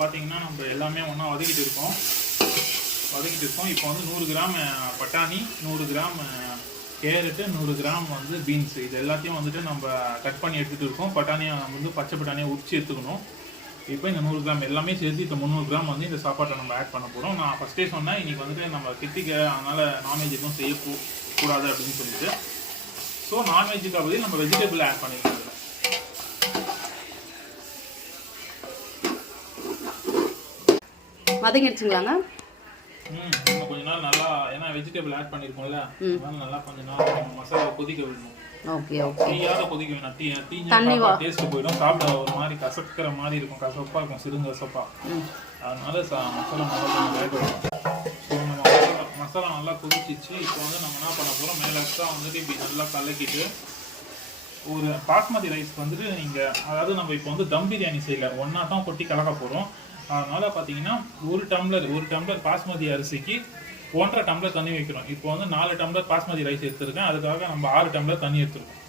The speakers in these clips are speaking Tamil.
பார்த்தீங்கன்னா நம்ம எல்லாமே ஒன்றா வதக்கிட்டு இருக்கோம். இப்போ வந்து 100 கிராம் பட்டாணி, 100 கிராம் கேரட்டு, 100 கிராம் வந்து பீன்ஸ், இது எல்லாத்தையும் வந்துட்டு நம்ம கட் பண்ணி எடுத்துகிட்டு இருக்கோம். பட்டாணியை வந்து பச்சை பட்டாணியை உரிச்சு எடுத்துக்கணும். இப்போ இந்த 100 கிராம் எல்லாமே சேர்த்து இந்த 300 கிராம் வந்து இந்த சாப்பாட்டை நம்ம ஆட் பண்ண போகிறோம். நான் ஃபஸ்ட்டே சொன்னேன் இன்றைக்கி வந்துட்டு நம்ம கித்திக்க, அதனால் நான்வெஜ் எதுவும் செய்யக்கூடாது அப்படின்னு சொல்லிட்டு. ஸோ நான்வெஜ்ஜுக்கு பதில் நம்ம வெஜிடபிள் ஆட் பண்ணிக்கலாம். வதங்கிடுச்சுங்களாங்க? இன்னும் கொஞ்ச நாள் நல்லா, ஏன்னா வெஜிடபிள் ஆட் பண்ணியிருக்கோம்ல, அதனால நல்லா கொஞ்ச நாள் மசாலா கொதிக்க விடணும். Okay okay. டீயாத கொதிக்க வேணும். டீ டேஸ்ட் போயிடும். சாப்பிட ஒரு மாதிரி கசக்கிற மாதிரி இருக்கும், கசப்பாக இருக்கும், சிறுங்கசப்பா. அதனால மசாலா நல்லா வேக வைக்கணும். ஸோ நம்ம மசாலா நல்லா கொதிச்சிச்சு. இப்போ வந்து நம்ம என்ன பண்ண போகிறோம், மேலாக வந்துட்டு இப்படி நல்லா கலக்கிட்டு, ஒரு பாஸ்மதி ரைஸ் வந்துட்டு நீங்கள், அதாவது நம்ம இப்போ வந்து தம் பிரியாணி செய்யல, ஒன்றா தான் கொட்டி கலக்க போகிறோம். அதனால் பார்த்தீங்கன்னா ஒரு டம்ளர் பாஸ்மதி அரிசிக்கு 1.5 டம்ளர் தண்ணி வைக்கிறோம். இப்போ வந்து 4 டம்ளர் பாஸ்மதி ரைஸ் எடுத்துருக்கேன். அதுக்காக நம்ம 6 டம்ளர் தண்ணி எடுத்துருக்கோம்.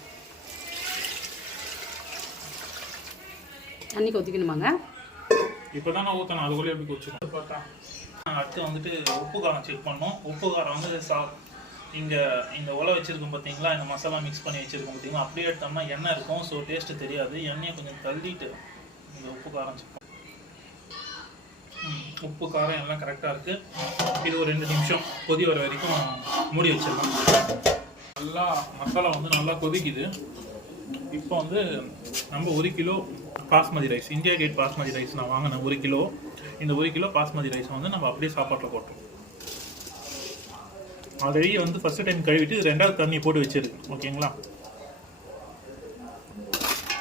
தண்ணி கொதிக்கணுமாங்க? இப்போ தான் நான் ஊற்றணும், அதுக்குள்ளே எப்படி கொதிச்சிடும் பார்த்தா. அடுத்து வந்துட்டு உப்பு காரம் செக் பண்ணோம். உப்பு காரம் வந்து இங்கே இந்த உலை வச்சுருக்கோம் பார்த்தீங்களா, இந்த மசாலா மிக்ஸ் பண்ணி வச்சுருக்கோம் பார்த்தீங்களா, அப்படியே எடுத்தோம்னா எண்ணெய் இருக்கும். ஸோ டேஸ்ட்டு தெரியாது. எண்ணெயை கொஞ்சம் தள்ளிட்டு இந்த உப்பு காரம் செக் பண்ணோம். உப்பு காரம் எல்லாம் கரெக்டாக இருக்குது. இது ஒரு 2 நிமிஷம் கொதி வர வரைக்கும் மூடி வச்சிடலாம். நல்லா மசாலா வந்து நல்லா கொதிக்குது. இப்போ வந்து நம்ம 1 kilo basmati rice, India Gate basmati rice நான் வாங்கினேன் 1 கிலோ. இந்த 1 கிலோ பாஸ்மதி ரைஸ் வந்து நம்ம அப்படியே சாப்பாட்டில் போட்டோம். ஆல்ரெடி வந்து ஃபஸ்ட்டு டைம் கழுவிட்டு 2வது தண்ணி போட்டு வச்சிருக்கு. ஓகேங்களா?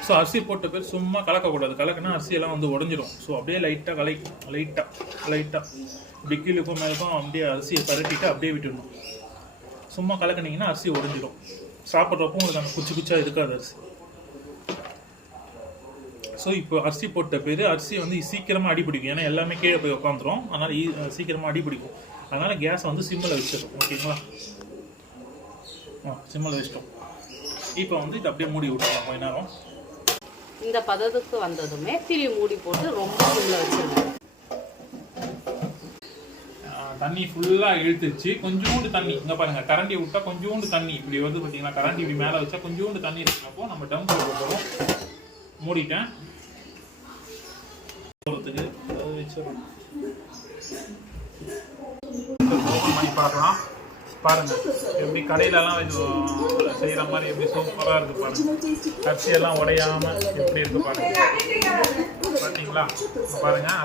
ஸோ அரிசி போட்ட பேர் சும்மா கலக்கக்கூடாது. கலக்குனா அரிசியெல்லாம் வந்து உடஞ்சிடும். ஸோ அப்படியே லைட்டாக பிக்கிலுக்கும் மேலுக்கும் அப்படியே அரிசியை பரட்டிட்டு அப்படியே விட்டுடணும். சும்மா கலக்குனீங்கன்னா அரிசி உடஞ்சிடும். சாப்பிட்றப்போ உங்களுக்கு அந்த குச்சா இருக்காது அரிசி. ஸோ இப்போ அரிசி போட்ட பேர் அரிசி வந்து சீக்கிரமாக அடிப்பிடிக்கும். ஏன்னா எல்லாமே கீழே போய் உட்காந்துரும். அதனால் சீக்கிரமாக அடிப்பிடிக்கும். அதனால் கேஸை வந்து சிம்மில் வச்சிடும். ஓகேங்களா? சிம்மில் வச்சிட்டோம். இப்போ வந்து இது அப்படியே மூடி விட்டுருலாம் கொஞ்ச நேரம். இந்த பதத்துக்கு வந்ததுமே திரும்பி மூடி போட்டு ரொம்ப சிம்மில் வச்சிருக்கோம். தண்ணி ஃபுல்லாக இழுத்துச்சு. கொஞ்சோண்டு தண்ணி இங்கே பாருங்கள், கரண்டி விட்டா கொஞ்சோண்டு தண்ணி இப்படி வந்து பார்த்தீங்கன்னா, கரண்டி இப்படி மேலே வச்சா கொஞ்சோண்டு தண்ணி இருக்கிறப்போ நம்ம டம் போட போகிறோம். மூடிட்டேன். போகிறதுக்கு அதை வச்சிடறோம். ஓப்பன் பண்ணி பார்க்கலாம். பாருங்கள் எப்படி கடையிலலாம் செய்கிற மாதிரி எப்படி சூப்பராக இருக்குது பாருங்கள். அரிசியெல்லாம் உடையாமல் எப்படி இருக்குது பாருங்கள். பார்த்தீங்களா? பாருங்கள்.